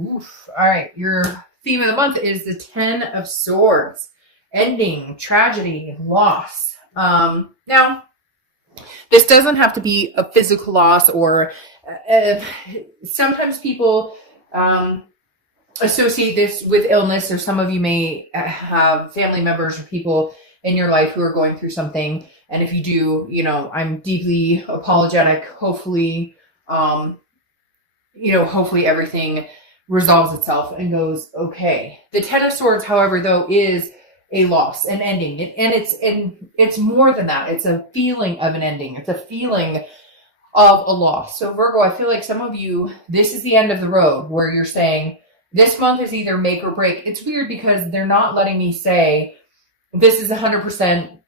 Oof. All right. Your theme of the month is the Ten of Swords. Ending, tragedy, loss. Now, this doesn't have to be a physical loss or sometimes people associate this with illness, or some of you may have family members or people in your life who are going through something. And if you do, I'm deeply apologetic. Hopefully, hopefully everything resolves itself and goes okay. The Ten of Swords, however, though, is a loss, an ending. And it's more than that. It's a feeling of an ending. It's a feeling of a loss. So Virgo, I feel like some of you, this is the end of the road where you're saying this month is either make or break. It's weird because they're not letting me say this is 100%.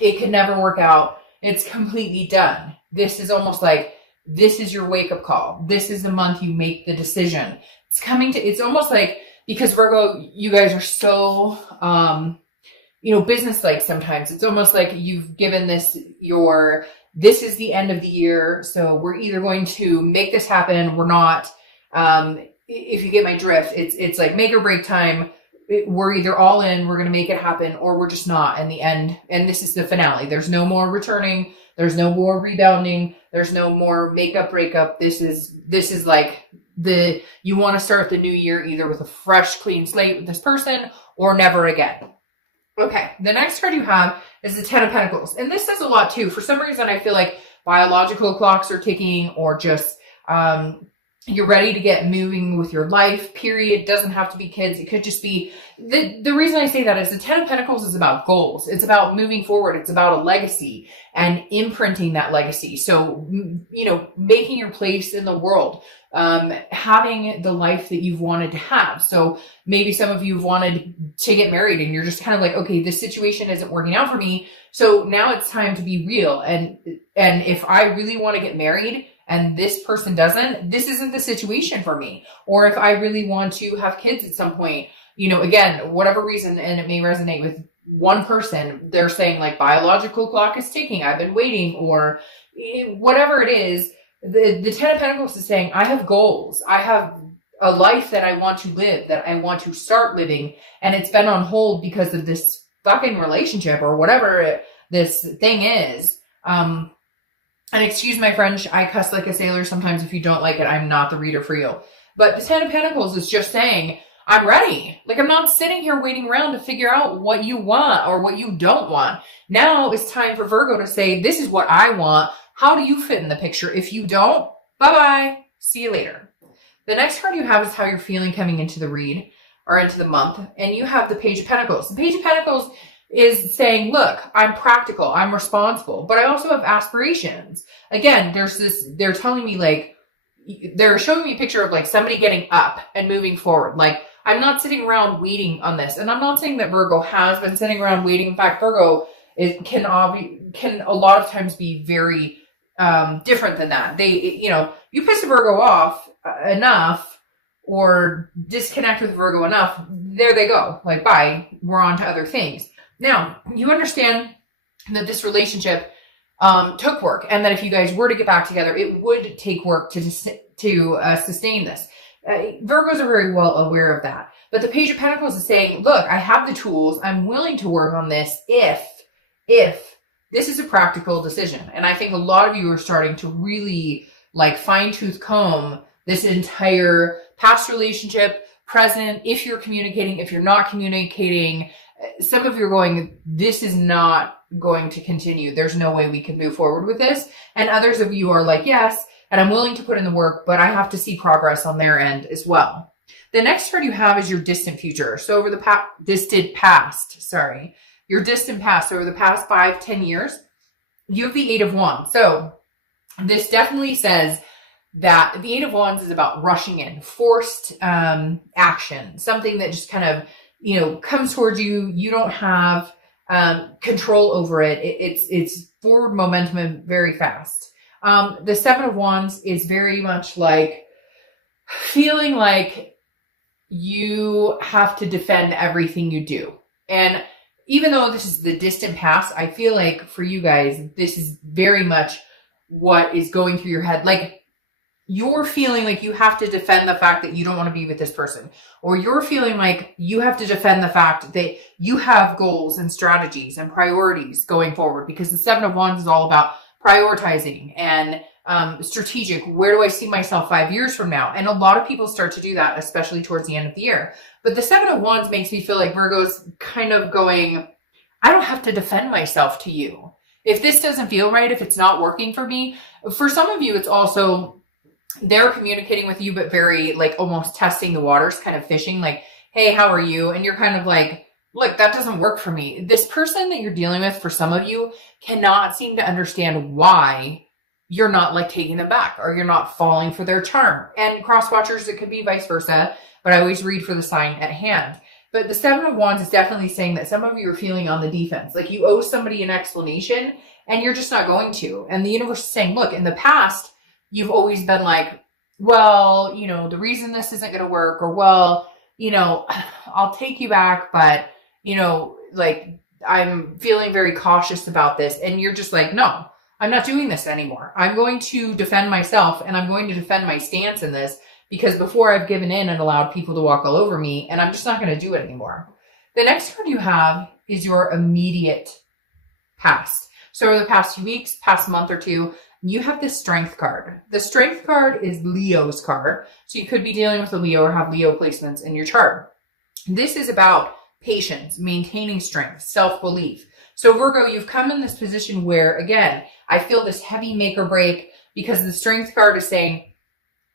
It could never work out. It's completely done. This is almost like this is your wake up call. This is the month you make the decision. It's almost like, because Virgo, you guys are so, business-like sometimes. It's almost like you've given this this is the end of the year. So we're either going to make this happen. We're not, if you get my drift, it's like make or break time. We're either all in, we're going to make it happen, or we're just not in the end. And this is the finale. There's no more returning. There's no more rebounding. There's no more makeup, breakup. This is like you want to start the new year either with a fresh, clean slate with this person or never again. Okay. The next card you have is the Ten of Pentacles. And this says a lot too. For some reason, I feel like biological clocks are ticking, or just, you're ready to get moving with your life, period. Doesn't have to be kids. It could just be, the reason I say that is the Ten of Pentacles is about goals. It's about moving forward. It's about a legacy and imprinting that legacy. So, making your place in the world, having the life that you've wanted to have. So maybe some of you have wanted to get married and you're just kind of like, okay, this situation isn't working out for me. So now it's time to be real. And if I really want to get married, and this person doesn't, this isn't the situation for me. Or if I really want to have kids at some point, again, whatever reason, and it may resonate with one person, they're saying like biological clock is ticking, I've been waiting, or whatever it is. The Ten of Pentacles is saying, I have goals. I have a life that I want to live, that I want to start living. And it's been on hold because of this fucking relationship or whatever this thing is. And excuse my French, I cuss like a sailor sometimes. If you don't like it, I'm not the reader for you. But the Ten of Pentacles is just saying, I'm ready. Like, I'm not sitting here waiting around to figure out what you want or what you don't want. Now it's time for Virgo to say, this is what I want. How do you fit in the picture? If you don't, bye-bye. See you later. The next card you have is how you're feeling coming into the read or into the month. And you have the Page of Pentacles. The Page of Pentacles is saying, look, I'm practical, I'm responsible, but I also have aspirations. Again, they're telling me like, they're showing me a picture of like somebody getting up and moving forward. Like, I'm not sitting around waiting on this. And I'm not saying that Virgo has been sitting around waiting. In fact, Virgo can a lot of times be very different than that. You piss a Virgo off enough or disconnect with Virgo enough, there they go. Like, bye, we're on to other things. Now, you understand that this relationship took work, and that if you guys were to get back together, it would take work to sustain this. Virgos are very well aware of that. But the Page of Pentacles is saying, look, I have the tools. I'm willing to work on this if this is a practical decision. And I think a lot of you are starting to really like fine-tooth comb this entire past relationship, present, if you're communicating, if you're not communicating. Some of you are going, this is not going to continue. There's no way we can move forward with this. And others of you are like, yes, and I'm willing to put in the work, but I have to see progress on their end as well. The next card you have is your distant future. So over the distant past, your distant past, over the past 5-10 years, you have the Eight of Wands. So this definitely says that the Eight of Wands is about rushing in, forced action, something that just kind of comes towards you. You don't have control over it. It's forward momentum and very fast. The Seven of Wands is very much like feeling like you have to defend everything you do. And even though this is the distant past, I feel like for you guys, this is very much what is going through your head. Like, you're feeling like you have to defend the fact that you don't want to be with this person, or you're feeling like you have to defend the fact that you have goals and strategies and priorities going forward, because the Seven of Wands is all about prioritizing and strategic. Where do I see myself 5 years from now? And a lot of people start to do that, especially towards the end of the year. But the Seven of Wands makes me feel like Virgo's kind of going, I don't have to defend myself to you. If this doesn't feel right, if it's not working for me, for some of you, it's also they're communicating with you, but very like almost testing the waters, kind of fishing, like, hey, how are you? And you're kind of like, look, that doesn't work for me. This person that you're dealing with, for some of you, cannot seem to understand why you're not like taking them back, or you're not falling for their charm. And cross watchers, it could be vice versa, but I always read for the sign at hand. But the Seven of Wands is definitely saying that some of you are feeling on the defense, like you owe somebody an explanation and you're just not going to. And the universe is saying, look, in the past, you've always been like, well, you know, the reason this isn't going to work, or, well, you know, I'll take you back, but, you know, like, I'm feeling very cautious about this. And you're just like, no, I'm not doing this anymore. I'm going to defend myself, and I'm going to defend my stance in this, because before I've given in and allowed people to walk all over me, and I'm just not going to do it anymore. The next card you have is your immediate past. So over the past few weeks, past month or two, you have the Strength card. The Strength card is Leo's card. So you could be dealing with a Leo or have Leo placements in your chart. This is about patience, maintaining strength, self-belief. So Virgo, you've come in this position where, again, I feel this heavy make or break, because the Strength card is saying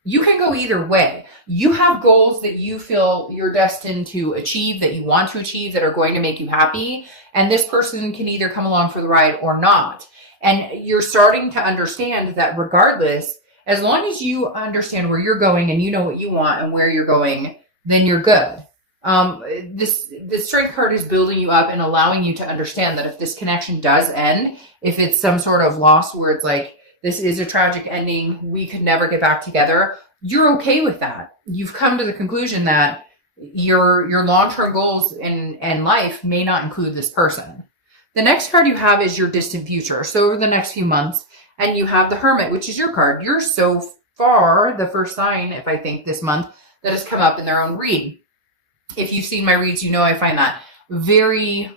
you can go either way. You have goals that you feel you're destined to achieve, that you want to achieve, that are going to make you happy. And this person can either come along for the ride or not. And you're starting to understand that regardless, as long as you understand where you're going and you know what you want and where you're going, then you're good. The Strength card is building you up and allowing you to understand that if this connection does end, if it's some sort of loss where it's like, this is a tragic ending, we could never get back together, you're okay with that. You've come to the conclusion that your long-term goals in life may not include this person. The next card you have is your distant future. So over the next few months, and you have the Hermit, which is your card. You're so far the first sign, if I think this month, that has come up in their own read. If you've seen my reads, you know I find that very,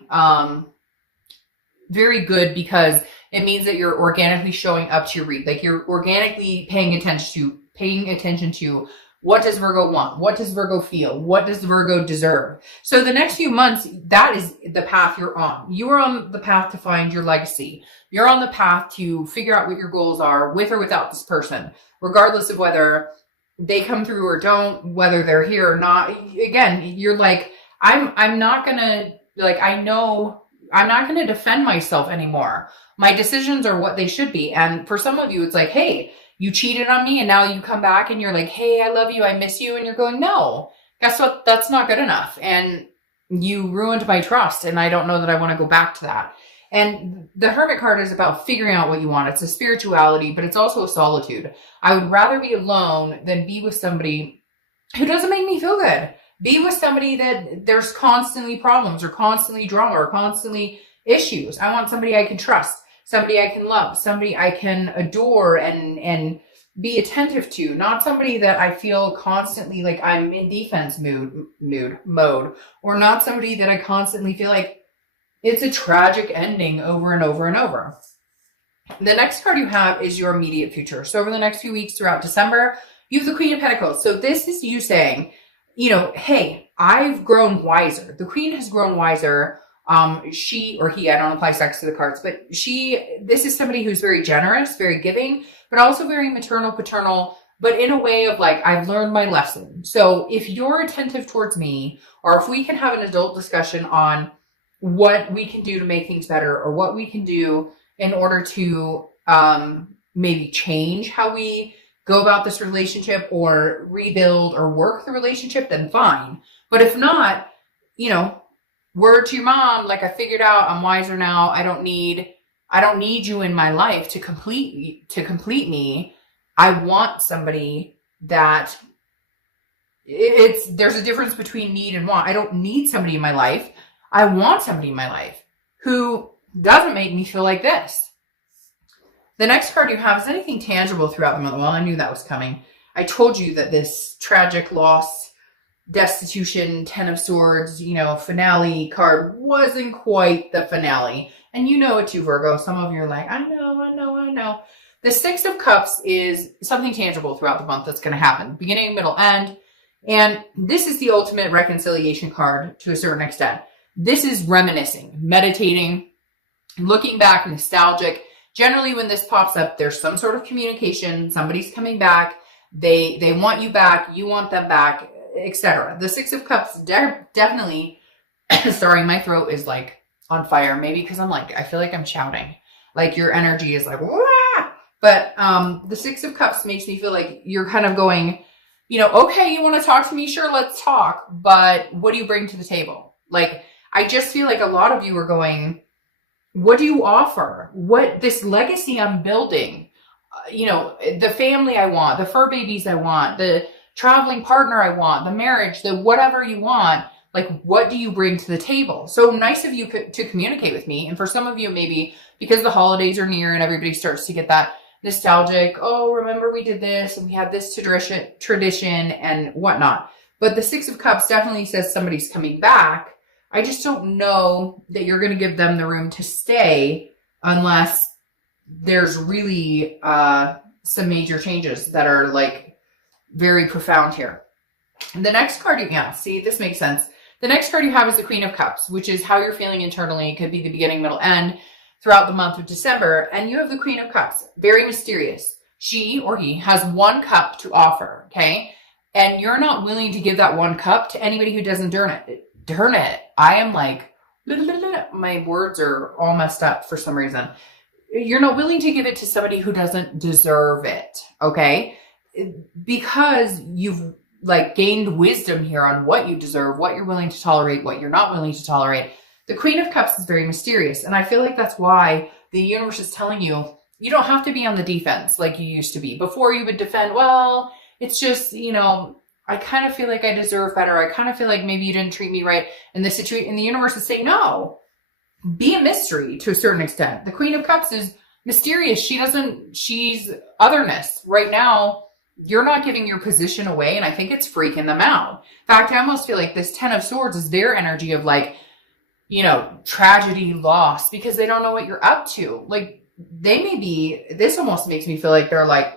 very good, because it means that you're organically showing up to your read. Like you're organically paying attention to what does Virgo want? What does Virgo feel? What does Virgo deserve? So the next few months, that is the path you're on. You are on the path to find your legacy. You're on the path to figure out what your goals are with or without this person, regardless of whether they come through or don't, whether they're here or not. Again, you're like, I'm not gonna, like, I know I'm not gonna defend myself anymore. My decisions are what they should be. And for some of you, it's like, hey, you cheated on me and now you come back and you're like, hey, I love you, I miss you. And you're going, no, guess what? That's not good enough. And you ruined my trust. And I don't know that I want to go back to that. And the Hermit card is about figuring out what you want. It's a spirituality, but it's also a solitude. I would rather be alone than be with somebody who doesn't make me feel good. Be with somebody that there's constantly problems or constantly drama or constantly issues. I want somebody I can trust, somebody I can love, somebody I can adore and be attentive to, not somebody that I feel constantly like I'm in defense mode, or not somebody that I constantly feel like it's a tragic ending over and over and over. The next card you have is your immediate future. So over the next few weeks throughout December, you have the Queen of Pentacles. So this is you saying, you know, hey, I've grown wiser. The Queen has grown wiser. She or he, I don't apply sex to the cards, but this is somebody who's very generous, very giving, but also very maternal, paternal, but in a way of like, I've learned my lesson. So if you're attentive towards me, or if we can have an adult discussion on what we can do to make things better, or what we can do in order to maybe change how we go about this relationship or rebuild or work the relationship, then fine. But if not, you know, word to your mom, like I figured out, I'm wiser now. I don't need you in my life to complete me. I want somebody that there's a difference between need and want. I don't need somebody in my life. I want somebody in my life who doesn't make me feel like this. The next card you have is anything tangible throughout the month. Well, I knew that was coming. I told you that this tragic loss, destitution, 10 of Swords, finale card wasn't quite the finale. And you know it too, Virgo. Some of you are like, I know. The Six of Cups is something tangible throughout the month that's going to happen. Beginning, middle, end. And this is the ultimate reconciliation card to a certain extent. This is reminiscing, meditating, looking back, nostalgic. Generally, when this pops up, there's some sort of communication. Somebody's coming back. They want you back. You want them back, etc. The Six of Cups definitely, sorry, my throat is like on fire. Maybe because I feel like I'm shouting. Like your energy is like, wah! But the Six of Cups makes me feel like you're kind of going, okay, you want to talk to me? Sure, let's talk. But what do you bring to the table? Like, I just feel like a lot of you are going, what do you offer? What this legacy I'm building, the family I want, the fur babies I want, the traveling partner I want, the marriage, the whatever you want, like, what do you bring to the table? So nice of you to communicate with me. And for some of you, maybe because the holidays are near and everybody starts to get that nostalgic, oh, remember we did this and we had this tradition and whatnot. But the Six of Cups definitely says somebody's coming back. I just don't know that you're going to give them the room to stay unless there's really some major changes that are like very profound here. And the next card, see, this makes sense. The next card you have is the Queen of Cups, which is how you're feeling internally. It could be the beginning, middle, end throughout the month of December. And you have the Queen of Cups, very mysterious. She or he has one cup to offer, okay? And you're not willing to give that one cup to anybody who doesn't darn it. I am like, my words are all messed up for some reason. You're not willing to give it to somebody who doesn't deserve it, okay? Because you've gained wisdom here on what you deserve, what you're willing to tolerate, what you're not willing to tolerate. The Queen of Cups is very mysterious. And I feel like that's why the universe is telling you, you don't have to be on the defense like you used to be. Before you would defend, well, it's just, I kind of feel like I deserve better. I kind of feel like maybe you didn't treat me right. And the universe is saying, no, be a mystery to a certain extent. The Queen of Cups is mysterious. She's otherness. Right now, you're not giving your position away. And I think it's freaking them out. In fact, I almost feel like this 10 of Swords is their energy of tragedy, loss, because they don't know what you're up to. This almost makes me feel like they're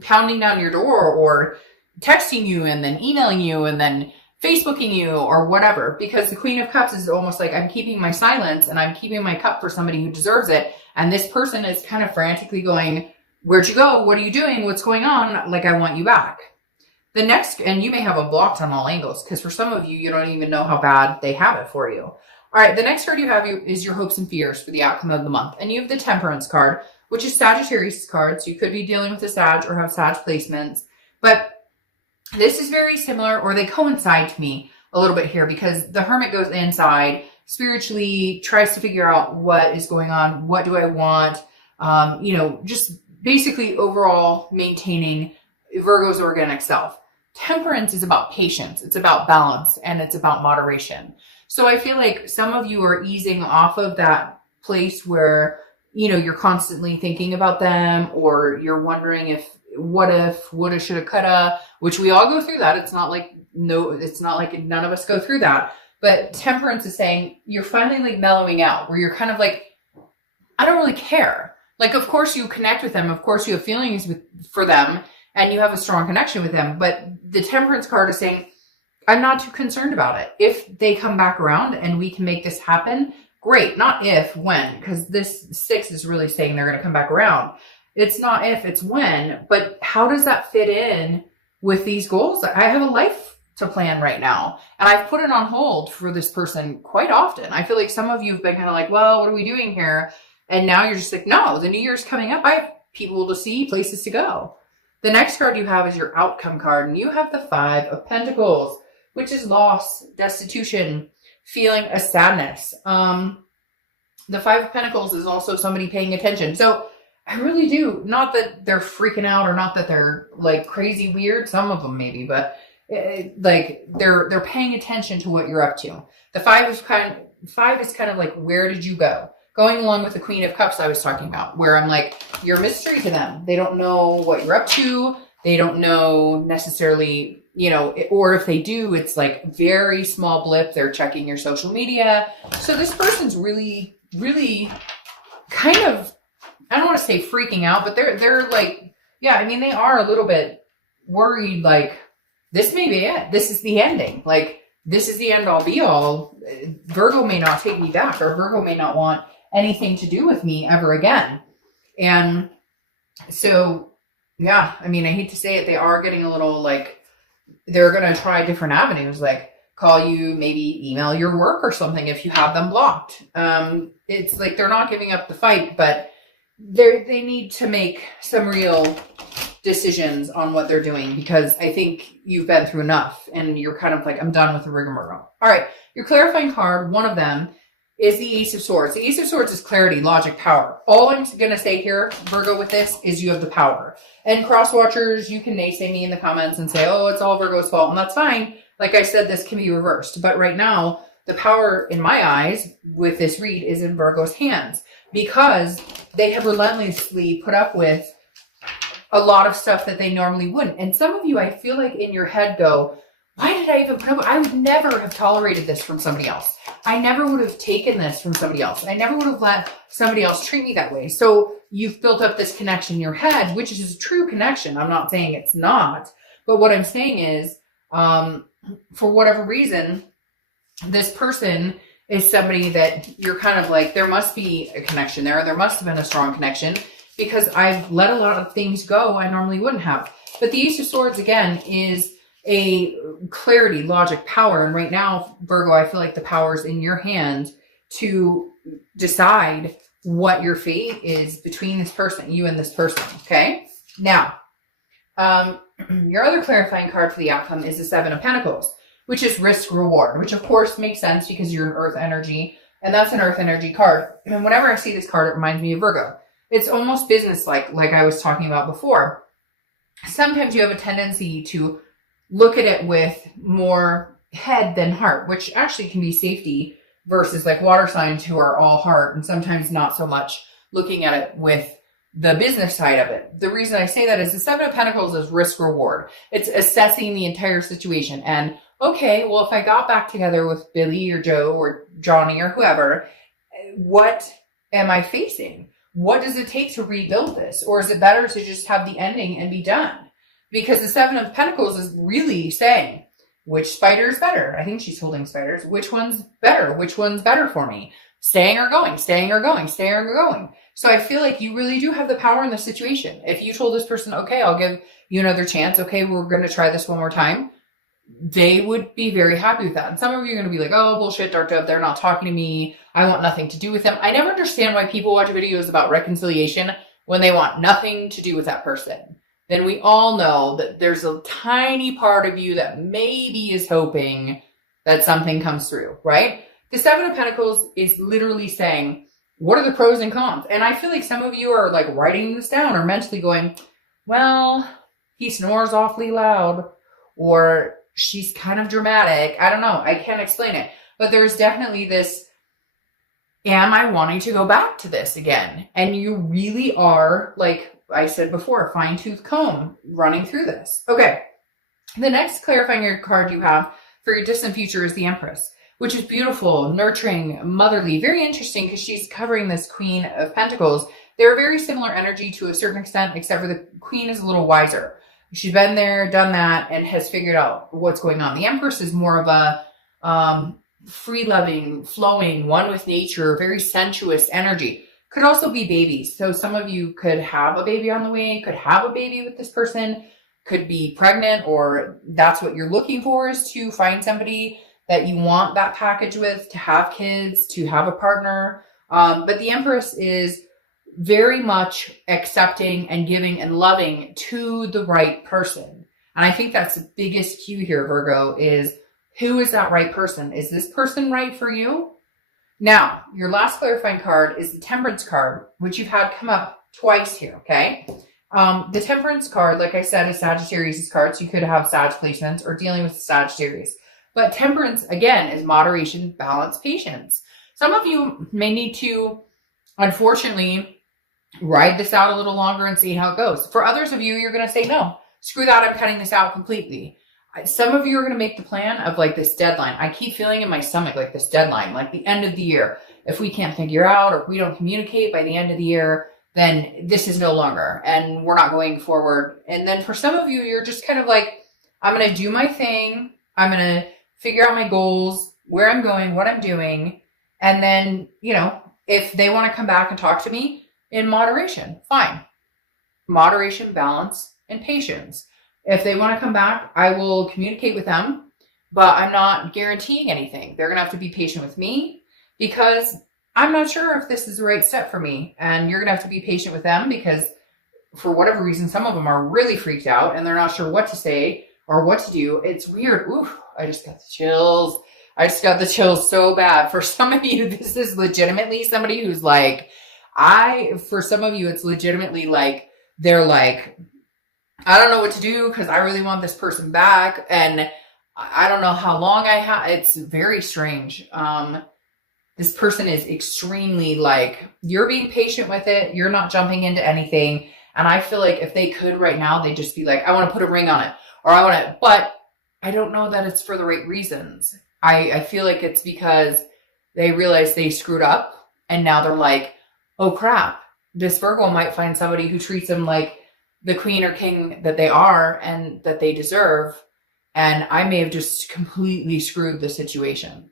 pounding down your door or texting you and then emailing you and then Facebooking you or whatever, because the Queen of Cups is almost like I'm keeping my silence and I'm keeping my cup for somebody who deserves it. And this person is kind of frantically going, where'd you go? What are you doing? What's going on? I want you back. The next, and you may have it blocked on all angles because for some of you, you don't even know how bad they have it for you. All right, the next card you have is your hopes and fears for the outcome of the month. And you have the Temperance card, which is Sagittarius card. So you could be dealing with a Sag or have Sag placements. But this is very similar, or they coincide to me a little bit here because the Hermit goes inside, spiritually tries to figure out what is going on, what do I want, just basically overall maintaining Virgo's organic self. Temperance is about patience, it's about balance, and it's about moderation. So I feel like some of you are easing off of that place where, you're constantly thinking about them, or you're wondering what if, woulda, shoulda, coulda, which we all go through that. It's not like none of us go through that. But Temperance is saying you're finally mellowing out, where you're kind of I don't really care. Of course you connect with them. Of course you have feelings for them and you have a strong connection with them. But the Temperance card is saying, I'm not too concerned about it. If they come back around and we can make this happen, great. Not if, when, because this 6 is really saying they're going to come back around. It's not if, it's when. But how does that fit in with these goals? I have a life to plan right now. And I've put it on hold for this person quite often. I feel like some of you have been kind of well, what are we doing here? And now you're just no, the new year's coming up. I have people to see, places to go. The next card you have is your outcome card. And you have the 5 of Pentacles, which is loss, destitution, feeling a sadness. The 5 of Pentacles is also somebody paying attention. So I really do, not that they're freaking out or not that they're crazy weird. Some of them maybe, but they're paying attention to what you're up to. The 5 is kind of where did you go? going along with the Queen of Cups I was talking about, where I'm like, you're a mystery to them. They don't know what you're up to. They don't know necessarily, you know, or if they do, it's like very small blip. They're checking your social media. So this person's really, really kind of, I don't want to say freaking out, but they're like, yeah, I mean, they are a little bit worried, like, this may be it. This is the ending. Like, this is the end all be all. Virgo may not take me back, or Virgo may not want anything to do with me ever again. And so, yeah, I mean, I hate to say it, they are getting a little like, they're going to try different avenues, like call you, maybe email your work or something if you have them blocked. It's like they're not giving up the fight, but they need to make some real decisions on what they're doing, because I think you've been through enough and you're kind of like, I'm done with the rigmarole. All right, your clarifying card, one of them is the Ace of Swords. The Ace of Swords is clarity, logic, power. All I'm going to say here, Virgo, with this is you have the power. And cross watchers, you can naysay me in the comments and say, oh, it's all Virgo's fault. And that's fine. Like I said, this can be reversed. But right now, the power in my eyes with this read is in Virgo's hands, because they have relentlessly put up with a lot of stuff that they normally wouldn't. And some of you, I feel like in your head go, why did I even put up with, I would never have tolerated this from somebody else. I never would have taken this from somebody else. I never would have let somebody else treat me that way. So you've built up this connection in your head, which is a true connection. I'm not saying it's not, but what I'm saying is, for whatever reason, this person is somebody that you're kind of like, there must be a connection there. There must have been a strong connection, because I've let a lot of things go I normally wouldn't have. But the Ace of Swords, again, is a clarity, logic, power. And right now, Virgo, I feel like the power's in your hand to decide what your fate is between this person, you and this person, okay? Now, your other clarifying card for the outcome is the Seven of Pentacles, which is risk reward, which of course makes sense because you're an earth energy, and that's an earth energy card. And whenever I see this card, it reminds me of Virgo. It's almost business-like I was talking about before. Sometimes you have a tendency to look at it with more head than heart, which actually can be safety, versus like water signs who are all heart, and sometimes not so much looking at it with the business side of it. The reason I say that is the Seven of Pentacles is risk reward. It's assessing the entire situation. And okay, well, if I got back together with Billy or Joe or Johnny or whoever, what am I facing? What does it take to rebuild this? Or is it better to just have the ending and be done? Because the Seven of Pentacles is really saying, which spider is better? I think she's holding spiders. Which one's better? Which one's better for me? Staying or going, staying or going, staying or going. So I feel like you really do have the power in the situation. If you told this person, okay, I'll give you another chance. Okay, we're going to try this one more time. They would be very happy with that. And some of you are going to be like, oh, bullshit, dark up. They're not talking to me. I want nothing to do with them. I never understand why people watch videos about reconciliation when they want nothing to do with that person. Then we all know that there's a tiny part of you that maybe is hoping that something comes through, right? The Seven of Pentacles is literally saying, what are the pros and cons? And I feel like some of you are like writing this down or mentally going, well, he snores awfully loud, or she's kind of dramatic. I don't know. I can't explain it. But there's definitely this, am I wanting to go back to this again? And you really are, like I said before, fine-tooth comb running through this. Okay. The next clarifying card you have for your distant future is the Empress, which is beautiful, nurturing, motherly, very interesting because she's covering this Queen of Pentacles. They're a very similar energy to a certain extent, except for the Queen is a little wiser. She's been there, done that, and has figured out what's going on. The Empress is more of a free-loving, flowing, one with nature, very sensuous energy. Could also be babies. So some of you could have a baby on the way, could have a baby with this person, could be pregnant, or that's what you're looking for, is to find somebody that you want that package with, to have kids, to have a partner. But the Empress is very much accepting and giving and loving to the right person. And I think that's the biggest cue here, Virgo, is who is that right person? Is this person right for you? Now, your last clarifying card is the Temperance card, which you've had come up twice here, okay? The Temperance card, like I said, is Sagittarius' card, so you could have Sag placements or dealing with Sagittarius. But Temperance, again, is moderation, balance, patience. Some of you may need to unfortunately, ride this out a little longer and see how it goes. For others of you, you're going to say, no, screw that. I'm cutting this out completely. Some of you are going to make the plan of like this deadline. I keep feeling in my stomach like this deadline, like the end of the year. If we can't figure out or if we don't communicate by the end of the year, then this is no longer and we're not going forward. And then for some of you, you're just kind of like, I'm going to do my thing. I'm going to figure out my goals, where I'm going, what I'm doing. And then, if they want to come back and talk to me in moderation, fine. Moderation, balance, and patience. If they want to come back, I will communicate with them, but I'm not guaranteeing anything. They're going to have to be patient with me because I'm not sure if this is the right step for me. And you're going to have to be patient with them because for whatever reason, some of them are really freaked out and they're not sure what to say or what to do. It's weird. Ooh, I just got the chills. I just got the chills so bad. For some of you, this is legitimately somebody who's like, for some of you, it's legitimately like, they're like, I don't know what to do because I really want this person back. And I don't know how long I have. It's very strange. This person is extremely like, you're being patient with it. You're not jumping into anything. And I feel like if they could right now, they'd just be like, I want to put a ring on it or I want to, but I don't know that it's for the right reasons. I feel like it's because they realize they screwed up and now they're like, oh crap, this Virgo might find somebody who treats them like the queen or king that they are and that they deserve. And I may have just completely screwed the situation.